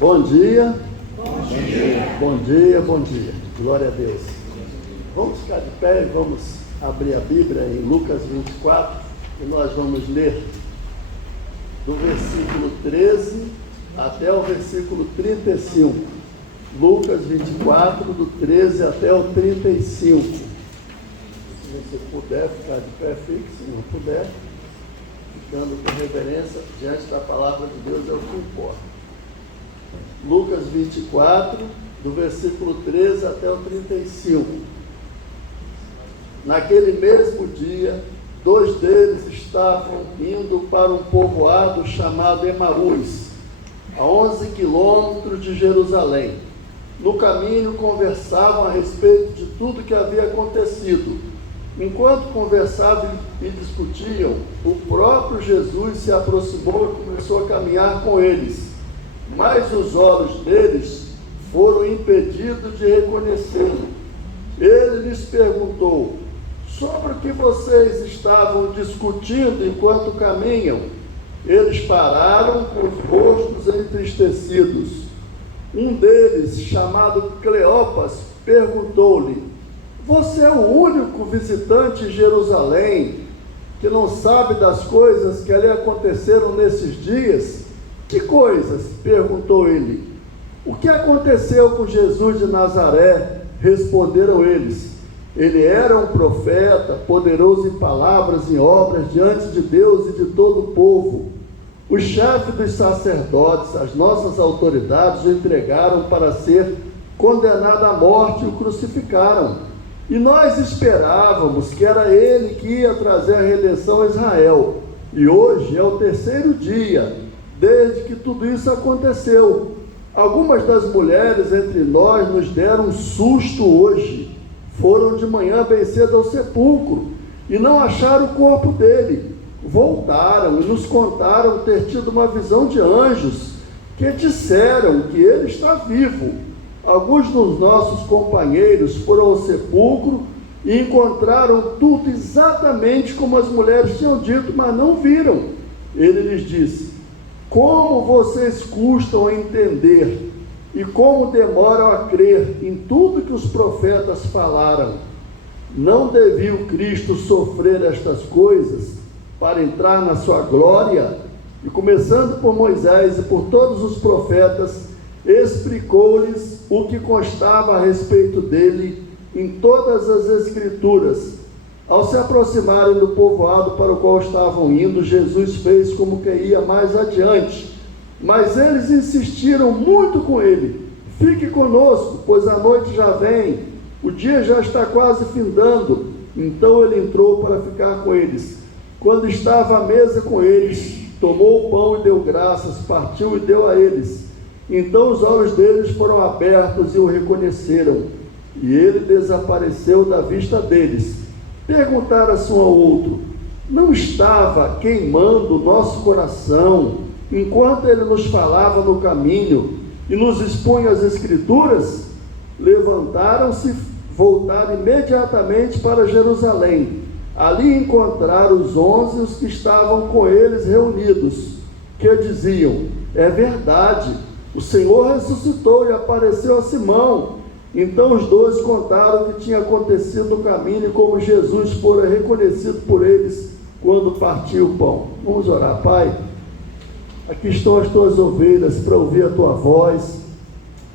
Bom dia. Bom dia. Bom dia, bom dia. Glória a Deus. Vamos ficar de pé e vamos abrir a Bíblia em Lucas 24 e nós vamos ler do versículo 13 até o versículo 35. Lucas 24, do 13 até o 35. Se você puder ficar de pé, fique. Se não puder, ficando com reverência diante da palavra de Deus é o que importa. Lucas 24, do versículo 13 até o 35. Naquele mesmo dia, 2 deles estavam indo para um povoado chamado Emaús, a 11 quilômetros de Jerusalém. No caminho conversavam a respeito de tudo que havia acontecido. Enquanto conversavam e discutiam, o próprio Jesus se aproximou e começou a caminhar com eles. Mas os olhos deles foram impedidos de reconhecê-lo. Ele lhes perguntou: sobre o que vocês estavam discutindo enquanto caminham? Eles pararam com os rostos entristecidos. Um deles, chamado Cleopas, perguntou-lhe: você é o único visitante em Jerusalém que não sabe das coisas que ali aconteceram nesses dias? Que coisas? Perguntou ele. O que aconteceu com Jesus de Nazaré? Responderam eles. Ele era um profeta, poderoso em palavras e em obras diante de Deus e de todo o povo. Os chefes dos sacerdotes, as nossas autoridades, o entregaram para ser condenado à morte e o crucificaram. E nós esperávamos que era ele que ia trazer a redenção a Israel. E hoje é o 3º dia desde que tudo isso aconteceu. Algumas das mulheres entre nós nos deram um susto hoje. Foram de manhã bem cedo ao sepulcro e não acharam o corpo dele. Voltaram e nos contaram ter tido uma visão de anjos que disseram que ele está vivo. Alguns dos nossos companheiros foram ao sepulcro e encontraram tudo exatamente como as mulheres tinham dito, mas não viram. Ele lhes disse: como vocês custam a entender e como demoram a crer em tudo que os profetas falaram. Não devia o Cristo sofrer estas coisas para entrar na sua glória? E começando por Moisés e por todos os profetas, explicou-lhes o que constava a respeito dele em todas as Escrituras. Ao se aproximarem do povoado para o qual estavam indo, Jesus fez como que ia mais adiante. Mas eles insistiram muito com ele: fique conosco, pois a noite já vem, o dia já está quase findando. Então ele entrou para ficar com eles. Quando estava à mesa com eles, tomou o pão e deu graças, partiu e deu a eles. Então os olhos deles foram abertos e o reconheceram, e ele desapareceu da vista deles. Perguntaram-se um ao outro: não estava queimando o nosso coração enquanto ele nos falava no caminho e nos expunha as Escrituras? Levantaram-se, voltaram imediatamente para Jerusalém. Ali encontraram os 11 os que estavam com eles reunidos, que diziam: é verdade, o Senhor ressuscitou e apareceu a Simão. Então os 2 contaram o que tinha acontecido no caminho e como Jesus fora reconhecido por eles quando partiu o pão. Vamos orar. Pai, aqui estão as tuas ovelhas para ouvir a tua voz,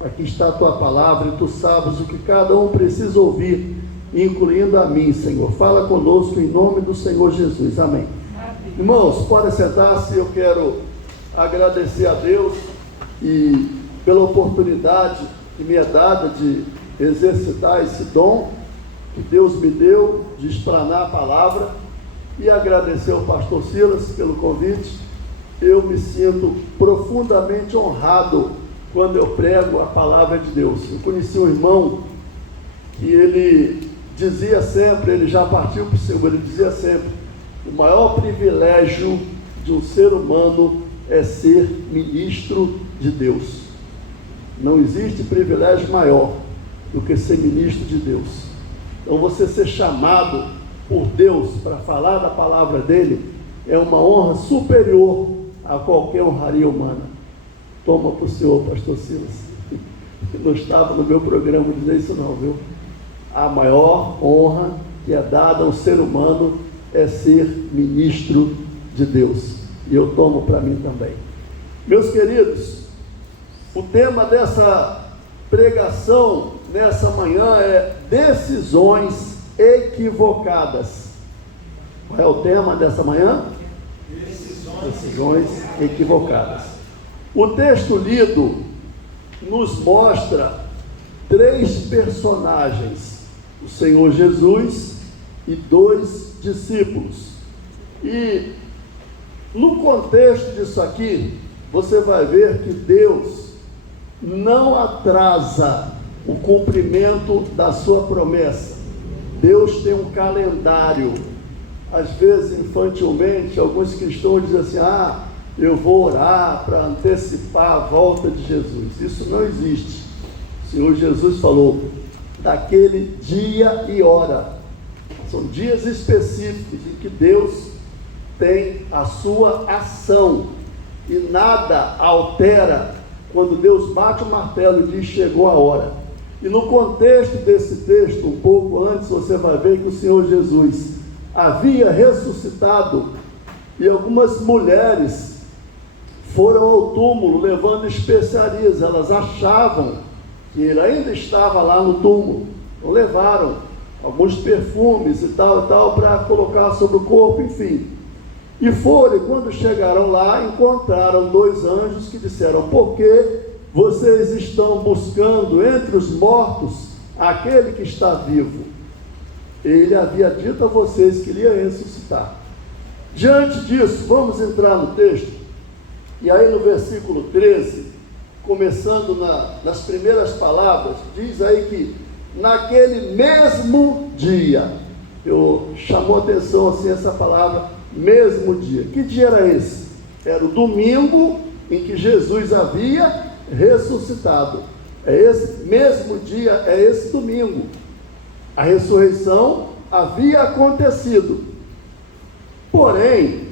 aqui está a tua palavra e tu sabes o que cada um precisa ouvir, incluindo a mim, Senhor. Fala conosco em nome do Senhor Jesus. Amém. Irmãos, podem sentar-se. Eu quero agradecer a Deus e pela oportunidade que me é dada de exercitar esse dom que Deus me deu de explanar a palavra, e agradecer ao pastor Silas pelo convite. Eu me sinto profundamente honrado quando eu prego a palavra de Deus. Eu conheci um irmão que ele dizia sempre, ele já partiu para o Senhor, ele dizia sempre: o maior privilégio de um ser humano é ser ministro de Deus. Não existe privilégio maior do que ser ministro de Deus. Então você ser chamado por Deus para falar da palavra dele é uma honra superior a qualquer honraria humana. Toma para o senhor, pastor Silas. Não estava no meu programa dizer isso não, viu? A maior honra que é dada ao ser humano é ser ministro de Deus. E eu tomo para mim também. Meus queridos, o tema dessa pregação nessa manhã é decisões equivocadas. Qual é o tema dessa manhã? Decisões equivocadas. O texto lido nos mostra 3 personagens: o Senhor Jesus e 2 discípulos. E no contexto disso aqui, você vai ver que Deus não atrasa o cumprimento da sua promessa. Deus tem um calendário. Às vezes, infantilmente, alguns cristãos dizem assim: eu vou orar para antecipar a volta de Jesus. Isso não existe. O Senhor Jesus falou daquele dia e hora. São dias específicos em que Deus tem a sua ação, e nada altera quando Deus bate o martelo e diz: chegou a hora. E no contexto desse texto, um pouco antes, você vai ver que o Senhor Jesus havia ressuscitado, e algumas mulheres foram ao túmulo levando especiarias. Elas achavam que ele ainda estava lá no túmulo, então levaram alguns perfumes e tal para colocar sobre o corpo, enfim. E foram, e quando chegaram lá, encontraram 2 anjos que disseram: por que vocês estão buscando entre os mortos aquele que está vivo? Ele havia dito a vocês que ele ia ressuscitar. Diante disso, vamos entrar no texto. E aí no versículo 13, começando nas primeiras palavras, diz aí que naquele mesmo dia, chamou atenção assim essa palavra, mesmo dia. Que dia era esse? Era o domingo em que Jesus havia ressuscitado. É esse mesmo dia, é esse domingo. A ressurreição havia acontecido. Porém,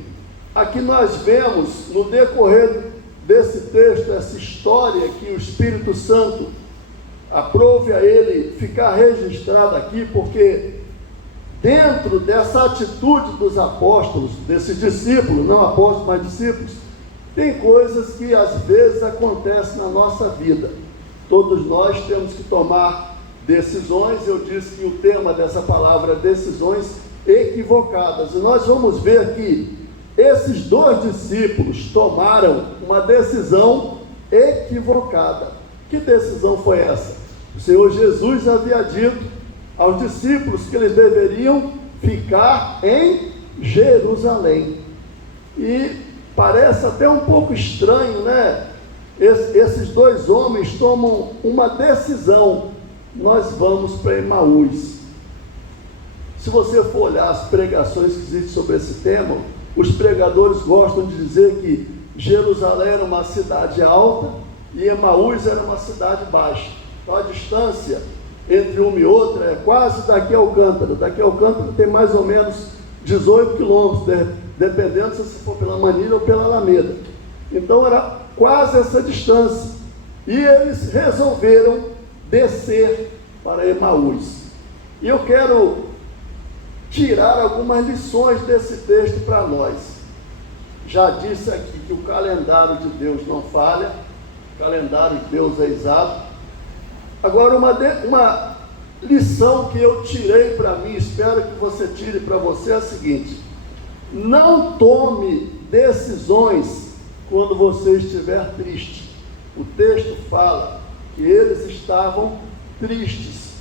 aqui nós vemos, no decorrer desse texto, essa história que o Espírito Santo aprove a ele ficar registrado aqui, porque dentro dessa atitude dos apóstolos, desse discípulo, não apóstolos, mas discípulos, tem coisas que às vezes acontecem na nossa vida. Todos nós temos que tomar decisões. Eu disse que o tema dessa palavra é decisões equivocadas. E nós vamos ver que esses 2 discípulos tomaram uma decisão equivocada. Que decisão foi essa? O Senhor Jesus havia dito aos discípulos que eles deveriam ficar em Jerusalém. E parece até um pouco estranho, né? Esses 2 homens tomam uma decisão: nós vamos para Emaús. Se você for olhar as pregações que existem sobre esse tema, os pregadores gostam de dizer que Jerusalém era uma cidade alta e Emaús era uma cidade baixa. Então a distância entre uma e outra é quase daqui a Alcântara. Daqui a Alcântara tem mais ou menos 18 quilômetros, dependendo se for pela Manilha ou pela Alameda. Então era quase essa distância. E eles resolveram descer para Emaús. E eu quero tirar algumas lições desse texto para nós. Já disse aqui que o calendário de Deus não falha, o calendário de Deus é exato. Agora, uma lição que eu tirei para mim, espero que você tire para você, é a seguinte: não tome decisões quando você estiver triste. O texto fala que eles estavam tristes.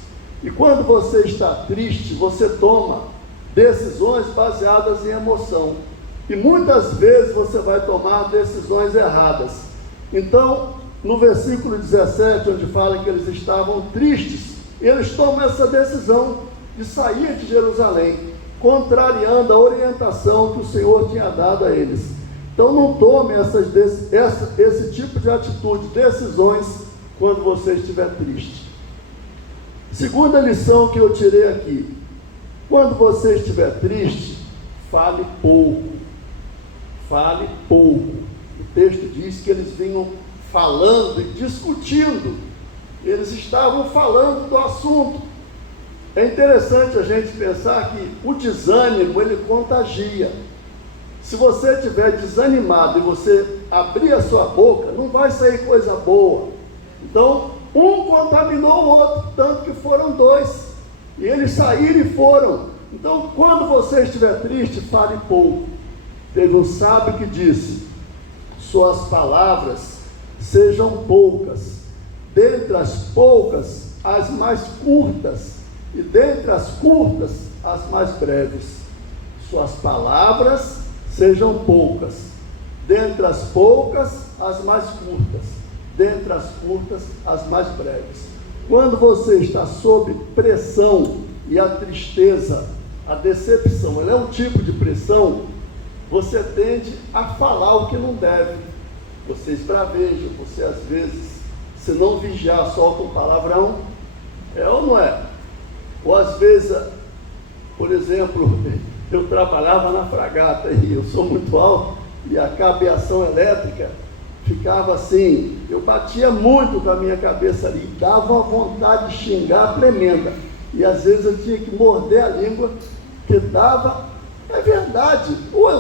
E quando você está triste, você toma decisões baseadas em emoção. E muitas vezes você vai tomar decisões erradas. Então, no versículo 17, onde fala que eles estavam tristes, eles tomam essa decisão de sair de Jerusalém, contrariando a orientação que o Senhor tinha dado a eles. Então não tome esse tipo de atitude, decisões, quando você estiver triste. Segunda lição que eu tirei aqui: quando você estiver triste, fale pouco. Fale pouco. O texto diz que eles vinham falando e discutindo. Eles estavam falando do assunto. É interessante a gente pensar que o desânimo, ele contagia. Se você estiver desanimado e você abrir a sua boca, não vai sair coisa boa. Então, um contaminou o outro, tanto que foram dois. E eles saíram e foram. Então, quando você estiver triste, fale pouco. Teve um sábio que disse: suas palavras sejam poucas, dentre as poucas, as mais curtas, e dentre as curtas, as mais breves. Suas palavras sejam poucas, dentre as poucas, as mais curtas, dentre as curtas, as mais breves. Quando você está sob pressão, e a tristeza, a decepção, ela é um tipo de pressão, você tende a falar o que não deve. Você esbraveja, você às vezes, se não vigiar, solta um palavrão. É ou não é? Ou às vezes, por exemplo, eu trabalhava na fragata e eu sou muito alto, e a cabeação elétrica ficava assim, eu batia muito com a minha cabeça ali, dava uma vontade de xingar tremenda, e às vezes eu tinha que morder a língua, que dava, é verdade, ou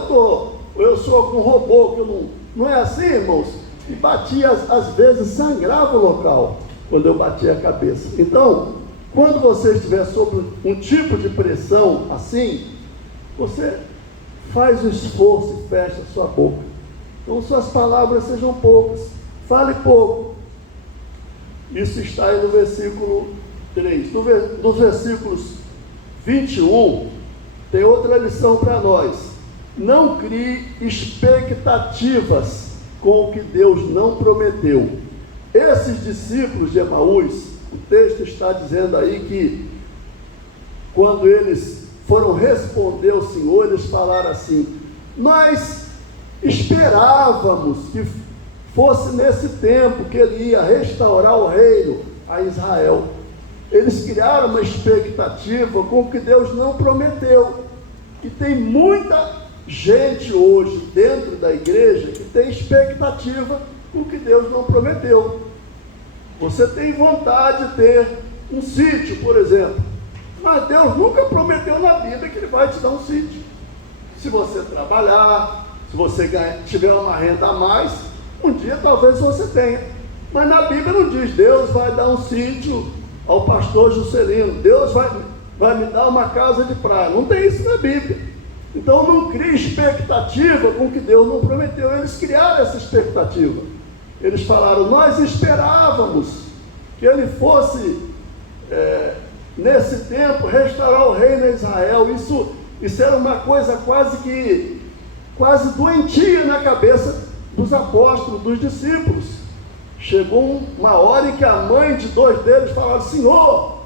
eu sou algum robô, que eu não é assim, irmãos? E batia, às vezes sangrava o local, quando eu batia a cabeça. Então, quando você estiver sob um tipo de pressão assim, você faz o esforço e fecha a sua boca. Então, suas palavras sejam poucas, fale pouco. Isso está aí no versículo 3. Nos versículos 21, tem outra lição para nós. Não crie expectativas com o que Deus não prometeu. Esses discípulos de Emaús, o texto está dizendo aí que quando eles foram responder ao Senhor, eles falaram assim: nós esperávamos que fosse nesse tempo que ele ia restaurar o reino a Israel. Eles criaram uma expectativa com o que Deus não prometeu. E tem muita gente hoje dentro da igreja que tem expectativa com o que Deus não prometeu. Você tem vontade de ter um sítio, por exemplo, mas Deus nunca prometeu na Bíblia que Ele vai te dar um sítio. Se você trabalhar, se você tiver uma renda a mais, um dia talvez você tenha. Mas na Bíblia não diz: Deus vai dar um sítio ao pastor Juscelino, Deus vai me dar uma casa de praia. Não tem isso na Bíblia. Então não crie expectativa com o que Deus não prometeu. Eles criaram essa expectativa. Eles falaram: nós esperávamos que ele fosse, nesse tempo, restaurar o reino a Israel. Isso era uma coisa quase doentia na cabeça dos apóstolos, dos discípulos. Chegou uma hora em que a mãe de dois deles falou: Senhor,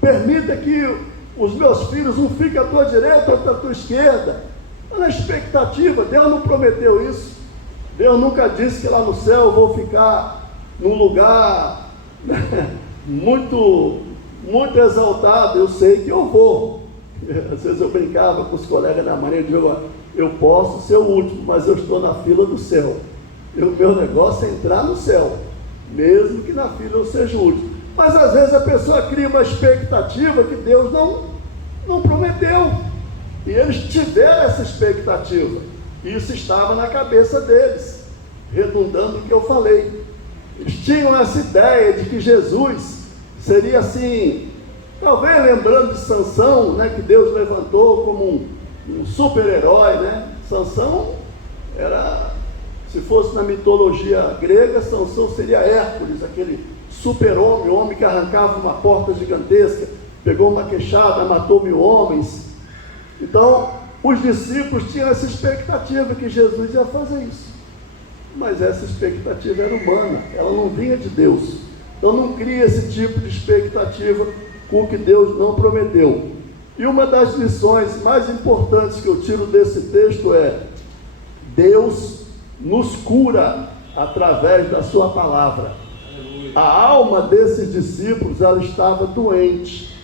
permita que os meus filhos não fiquem à tua direita ou à tua esquerda. Olha a expectativa, Deus não prometeu isso. Deus nunca disse que lá no céu eu vou ficar num lugar muito, muito exaltado. Eu sei que eu vou. Às vezes eu brincava com os colegas na manhã e digo: eu posso ser o último, mas eu estou na fila do céu. O meu negócio é entrar no céu, mesmo que na fila eu seja o último. Mas às vezes a pessoa cria uma expectativa que Deus não prometeu. E eles tiveram essa expectativa. E isso estava na cabeça deles, redundando o que eu falei. Eles tinham essa ideia de que Jesus seria assim, talvez lembrando de Sansão, né, que Deus levantou como um super-herói, né? Sansão era, se fosse na mitologia grega, Sansão seria Hércules, aquele super-homem, homem que arrancava uma porta gigantesca, pegou uma queixada, matou 1000 homens. Então, os discípulos tinham essa expectativa que Jesus ia fazer isso. Mas essa expectativa era humana, ela não vinha de Deus. Então não cria esse tipo de expectativa com o que Deus não prometeu. E uma das lições mais importantes que eu tiro desse texto é: Deus nos cura através da sua palavra. A alma desses discípulos, ela estava doente.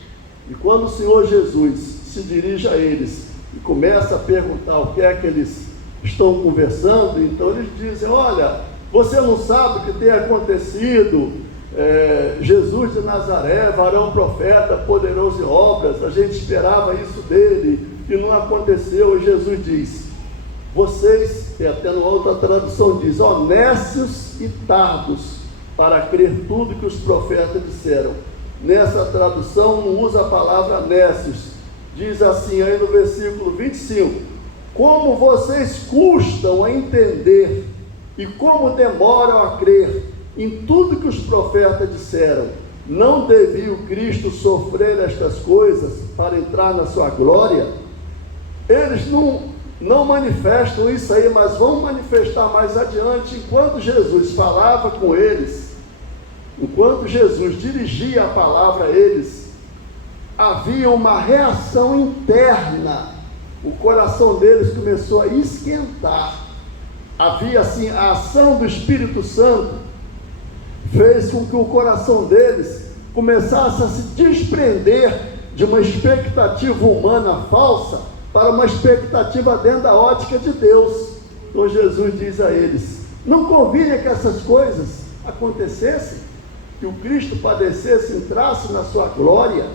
E quando o Senhor Jesus se dirige a eles e começa a perguntar o que é que eles estão conversando, então eles dizem: olha, Você não sabe o que tem acontecido? Jesus de Nazaré, varão profeta, poderoso em obras, a gente esperava isso dele e não aconteceu. E Jesus diz: vocês, e até numa outra tradução diz, honestos e tardos para crer tudo que os profetas disseram. Nessa tradução não usa a palavra nécios, diz assim aí no versículo 25: como vocês custam a entender e como demoram a crer em tudo que os profetas disseram. Não devia o Cristo sofrer estas coisas para entrar na sua glória? Eles não manifestam isso aí, mas vão manifestar mais adiante. Enquanto Jesus falava com eles, enquanto Jesus dirigia a palavra a eles, havia uma reação interna. O coração deles começou a esquentar. Havia assim, a ação do Espírito Santo fez com que o coração deles começasse a se desprender de uma expectativa humana falsa para uma expectativa dentro da ótica de Deus. Então Jesus diz a eles: não convinha que essas coisas acontecessem, que o Cristo padecesse, entrasse na sua glória,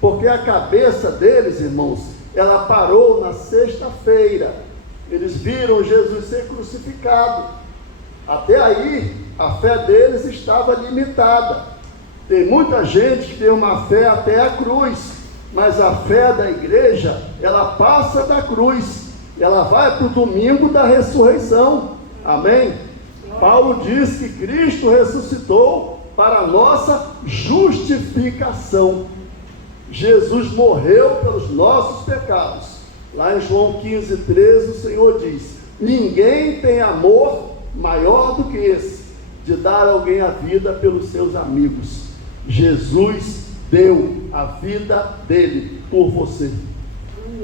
porque a cabeça deles, irmãos, ela parou na sexta-feira. Eles viram Jesus ser crucificado. Até aí a fé deles estava limitada. Tem muita gente que tem uma fé até a cruz, mas a fé da igreja, ela passa da cruz, ela vai para o domingo da ressurreição. Amém? Paulo diz que Cristo ressuscitou para a nossa justificação. Jesus morreu pelos nossos pecados. Lá em João 15:13 o Senhor diz: ninguém tem amor maior do que esse, de dar alguém a vida pelos seus amigos. Jesus deu a vida dele por você.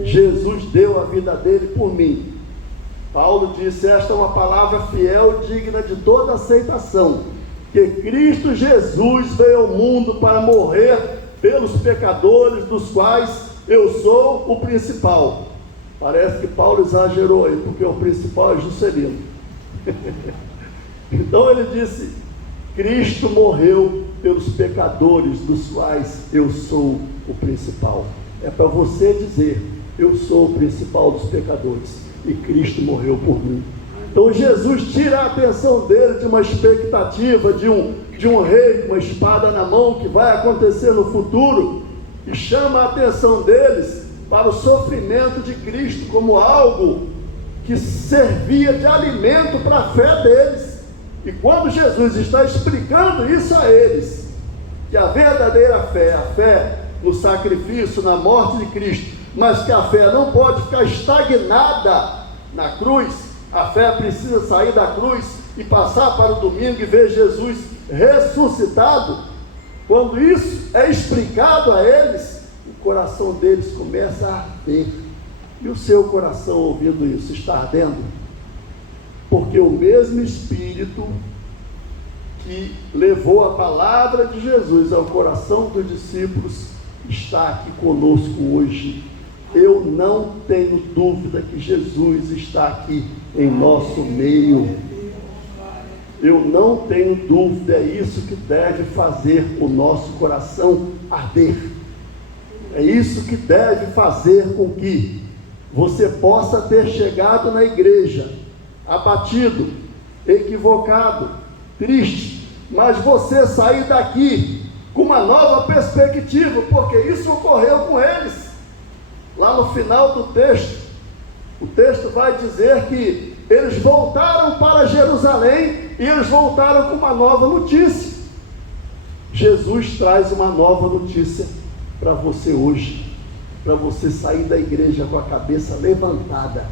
Jesus deu a vida dele por mim. Paulo disse: esta é uma palavra fiel, digna de toda aceitação, que Cristo Jesus veio ao mundo para morrer pelos pecadores, dos quais eu sou o principal. Parece que Paulo exagerou aí, porque o principal é Juscelino. Então ele disse: Cristo morreu pelos pecadores, dos quais eu sou o principal. É para você dizer: eu sou o principal dos pecadores e Cristo morreu por mim. Então Jesus tira a atenção dele de uma expectativa de um rei com uma espada na mão que vai acontecer no futuro, e chama a atenção deles para o sofrimento de Cristo como algo que servia de alimento para a fé deles. E quando Jesus está explicando isso a eles, que a verdadeira fé, a fé no sacrifício, na morte de Cristo, mas que a fé não pode ficar estagnada na cruz, a fé precisa sair da cruz e passar para o domingo e ver Jesus ressuscitado. Quando isso é explicado a eles, o coração deles começa a arder. E o seu coração, ouvindo isso, está ardendo? Porque o mesmo Espírito que levou a palavra de Jesus ao coração dos discípulos está aqui conosco hoje. Eu não tenho dúvida que Jesus está aqui em nosso meio. Eu não tenho dúvida, é isso que deve fazer o nosso coração arder. É isso que deve fazer com que você possa ter chegado na igreja abatido, equivocado, triste, mas você sair daqui com uma nova perspectiva, porque isso ocorreu com eles. Lá no final do texto, o texto vai dizer que eles voltaram para Jerusalém e eles voltaram com uma nova notícia. Jesus traz uma nova notícia para você hoje, para você sair da igreja com a cabeça levantada,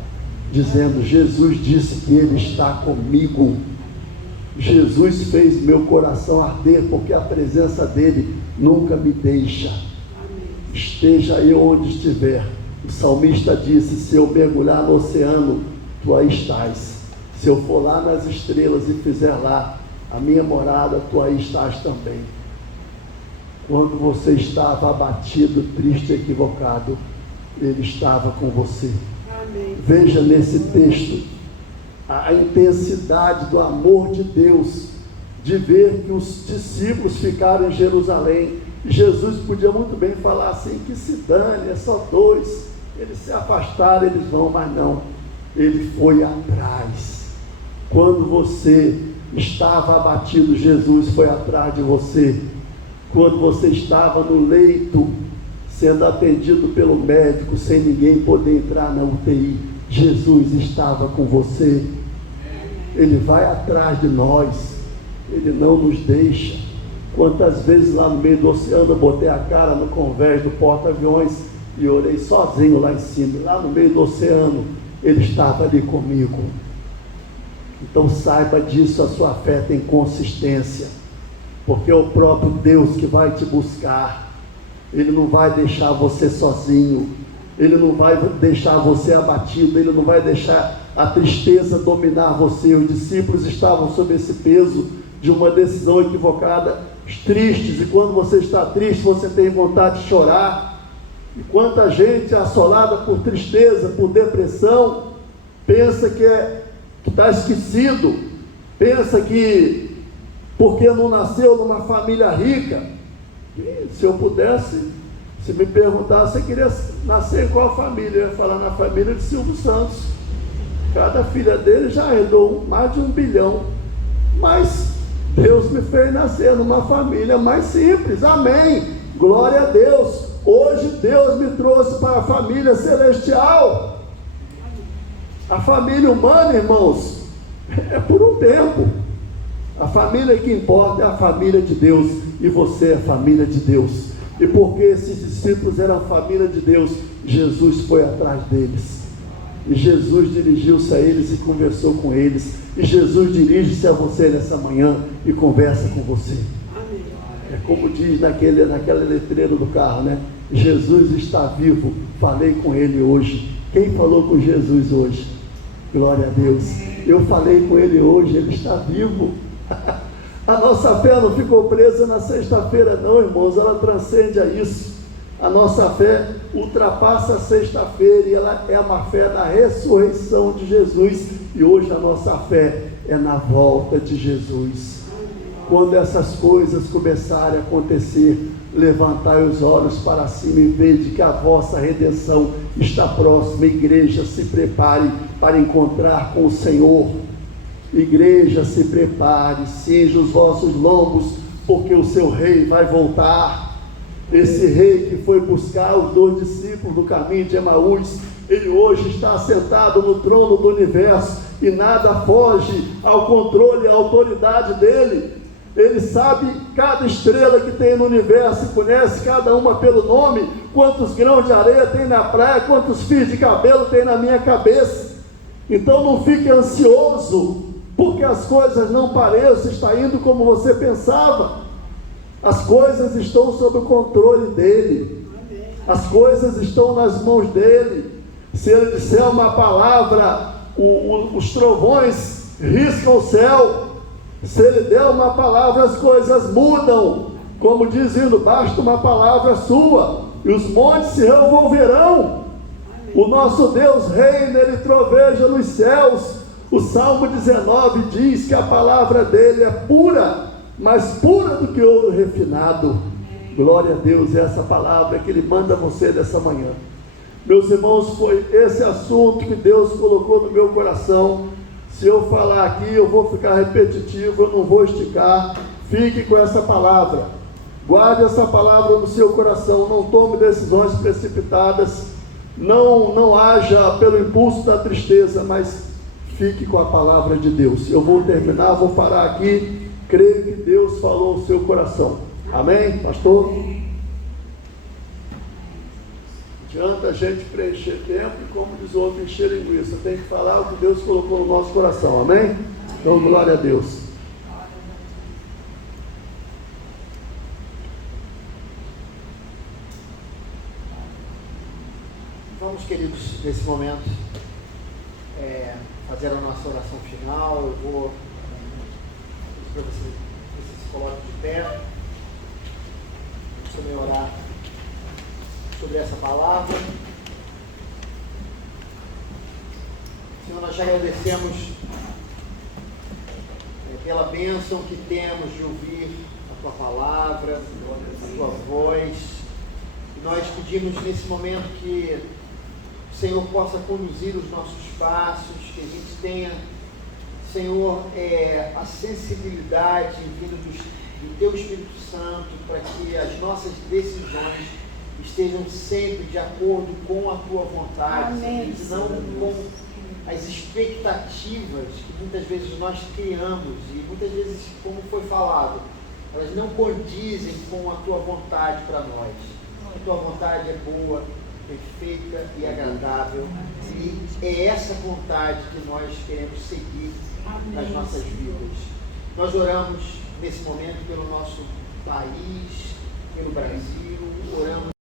dizendo: Jesus disse que Ele está comigo. Jesus fez meu coração arder, porque a presença dEle nunca me deixa. Esteja eu onde estiver. O salmista disse: se eu mergulhar no oceano, tu aí estás. Se eu for lá nas estrelas e fizer lá a minha morada, tu aí estás também. Quando você estava abatido, triste, equivocado, Ele estava com você. Amém. Veja nesse texto a intensidade do amor de Deus, de ver que os discípulos ficaram em Jerusalém. E Jesus podia muito bem falar assim, que se dane, é só 2, eles se afastaram, eles vão, mas não, ele foi atrás. Quando você estava abatido, Jesus foi atrás de você. Quando você estava no leito, sendo atendido pelo médico, sem ninguém poder entrar na UTI, Jesus estava com você. Ele vai atrás de nós, ele não nos deixa. Quantas vezes lá no meio do oceano eu botei a cara no convés do porta-aviões e orei sozinho lá em cima, lá no meio do oceano, ele estava ali comigo. Então saiba disso, a sua fé tem consistência, porque é o próprio Deus que vai te buscar. Ele não vai deixar você sozinho, ele não vai deixar você abatido, ele não vai deixar a tristeza dominar você. Os discípulos estavam sob esse peso de uma decisão equivocada, tristes, e quando você está triste, você tem vontade de chorar. E quanta gente assolada por tristeza, por depressão, pensa que está esquecido, pensa que porque não nasceu numa família rica. E se eu pudesse, se me perguntasse, você queria nascer em qual família? Eu ia falar na família de Silvio Santos. Cada filha dele já herdou mais de 1 bilhão, mas Deus me fez nascer numa família mais simples. Amém, glória a Deus. Hoje Deus me trouxe para a família celestial. A família humana, irmãos, é por um tempo. A família que importa é a família de Deus, e você é a família de Deus. E porque esses discípulos eram a família de Deus, Jesus foi atrás deles. E Jesus dirigiu-se a eles e conversou com eles. E Jesus dirige-se a você nessa manhã e conversa com você. É como diz naquela letreira do carro, né? Jesus está vivo, falei com ele hoje. Quem falou com Jesus hoje? Glória a Deus. Eu falei com ele hoje, ele está vivo. A nossa fé não ficou presa na sexta-feira não, irmãos, ela transcende a isso. A nossa fé ultrapassa a sexta-feira e ela é uma fé na ressurreição de Jesus. E hoje a nossa fé é na volta de Jesus. Quando essas coisas começarem a acontecer, levantai os olhos para cima e vede que a vossa redenção está próxima. Igreja, se prepare para encontrar com o Senhor. Igreja, se prepare, cinja os vossos lombos, porque o seu rei vai voltar. Esse rei que foi buscar os 2 discípulos do caminho de Emaús, ele hoje está sentado no trono do universo, e nada foge ao controle e à autoridade dele. Ele sabe cada estrela que tem no universo, conhece cada uma pelo nome, quantos grãos de areia tem na praia, quantos fios de cabelo tem na minha cabeça. Então não fique ansioso, porque as coisas não parecem estar indo como você pensava. As coisas estão sob o controle dele, as coisas estão nas mãos dele. Se ele disser uma palavra, os trovões riscam o céu. Se ele der uma palavra, as coisas mudam, como dizendo, basta uma palavra sua, e os montes se revolverão. O nosso Deus reina, ele troveja nos céus. O Salmo 19 diz que a palavra dele é pura, mais pura do que ouro refinado. Glória a Deus, é essa palavra que ele manda a você dessa manhã. Meus irmãos, foi esse assunto que Deus colocou no meu coração. Se eu falar aqui, eu vou ficar repetitivo, eu não vou esticar. Fique com essa palavra, guarde essa palavra no seu coração. Não tome decisões precipitadas, não haja pelo impulso da tristeza, mas fique com a palavra de Deus. Eu vou terminar, vou parar aqui. Creio que Deus falou ao seu coração. Amém, pastor? Adianta a gente preencher tempo e, como diz o outro, encher linguiça. Tem que falar o que Deus colocou no nosso coração. Amém? Então, glória a Deus. Vamos, queridos, nesse momento, fazer a nossa oração final. Eu vou pedir para você se coloque de pé. Vamos também orar sobre essa palavra. Senhor, nós já agradecemos pela bênção que temos de ouvir a Tua palavra, a Tua voz. E nós pedimos nesse momento que o Senhor possa conduzir os nossos passos, que a gente tenha, Senhor, a sensibilidade vindo do Teu Espírito Santo, para que as nossas decisões estejam sempre de acordo com a Tua vontade, Amém, e não com as expectativas que muitas vezes nós criamos, e muitas vezes, como foi falado, elas não condizem com a Tua vontade para nós. A Tua vontade é boa, perfeita e agradável, e é essa vontade que nós queremos seguir nas nossas vidas. Nós oramos nesse momento pelo nosso país, pelo Brasil, oramos